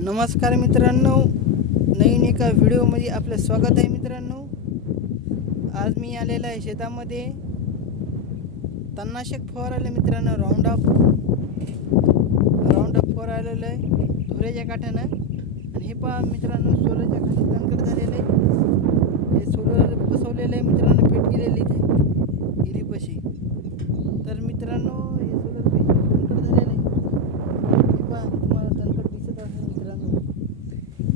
नमस्कार मित्रांनो, नवीन एका व्हिडिओमध्ये आपलं स्वागत आहे मित्रांनो. आज मी आलेला आहे शेतामध्ये तणनाशक फवारायला मित्रांनो. राऊंड अप फवारायला आहे धुऱ्याच्या काठानं. आणि हे पहा मित्रांनो, सोलरच्या खाली तणकट झालेलं आहे. हे सोलर बसवलेलं आहे मित्रांनो, फिट केलेली इथे हिरीपाशी. तर मित्रांनो, हे सोलर तणकट झालेलं आहे. हे पहा, तुम्हाला तणकट दिसत असेल मित्रांनो.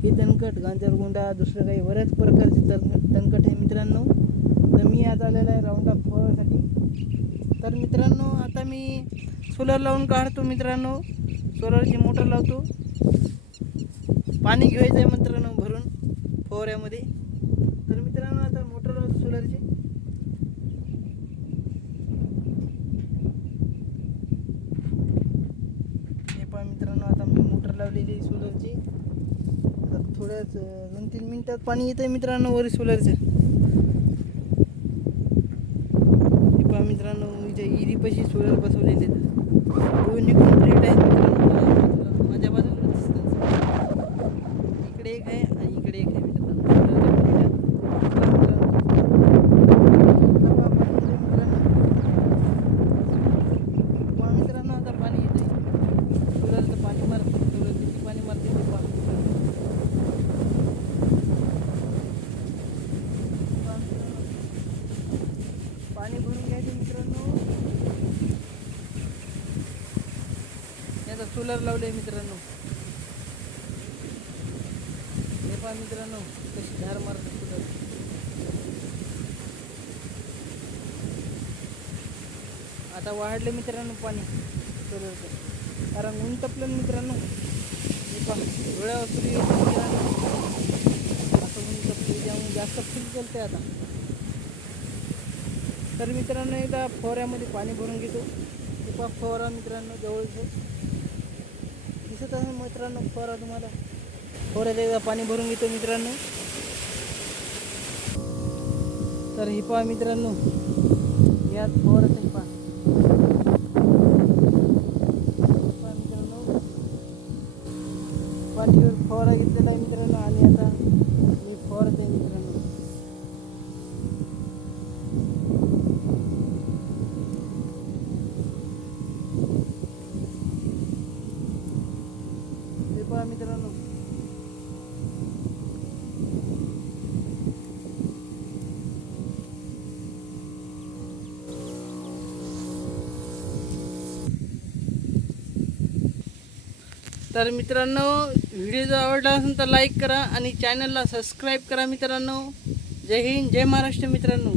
हे तणकट गांजरगोंडा दुसरं काही बऱ्याच प्रकारचे तणकट आहे मित्रांनो. तर मी आज आलेला आहे राऊंड अप फवारासाठी. तर मित्रांनो, आता मी सोलर लावून काढतो मित्रांनो. सोलरची मोटर लावतो. पाणी घ्यायचं आहे मित्रांनो भरून फवाऱ्यामध्ये. तर मित्रांनो, आता मोटर लावतो सोलरची. हे पहा मित्रांनो, आता मी मोटर लावलेली आहे सोलरची. आता थोड्याच 2-3 मिनिटात पाणी येतं आहे मित्रांनो वरी सोलरचं. हे पहा मित्रांनो, इथे इरीपाशी सोलर बसवलेले आहेत. दोन्ही कंप्लीट आहेत मित्रांनो. माझ्या बाजूला इकडे एक आहे आणि इकडे एक आहे मित्रांनो. मित्रांनो, आता पाणी येत आहे. सोलरचं पाणी मारते, सोलर किती पाणी मारते ते पहा. पाणी भरून घ्यायचं मित्रांनो. याचा सोलर लावले मित्रांनो. हे पहा मित्रांनो, कशी धार मारते सोलर. आता वाढले मित्रांनो पाणी सोलरचं, कारण ऊन तपलं मित्रांनो. हे पहा, डोळ्यावर सूर्य येतो मित्रांनो. असं ऊन तपले त्यामुळे जास्त फुल चलते आता. तर मित्रांनो, एकदा फवाऱ्यामध्ये पाणी भरून घेतो. हे पहा फवारा मित्रांनो, जवळचं दिसत आहे मित्रांनो फवारा तुम्हाला. फवाऱ्यात एकदा पाणी भरून घेतो मित्रांनो. तर हे पहा मित्रांनो, यात फवाराचं हे पहा. मित्रांनो, पाठीवर फवारा घेतलेला आहे मित्रांनो. आणि आता मी फवारत आहे मित्रांनो. हे पहा मित्रांनो, तर मित्रांनो, व्हिडिओ जर आवडला असेल तर लाईक करा आणि चॅनलला सबस्क्राईब करा मित्रांनो. जय हिंद, जय महाराष्ट्र मित्रांनो.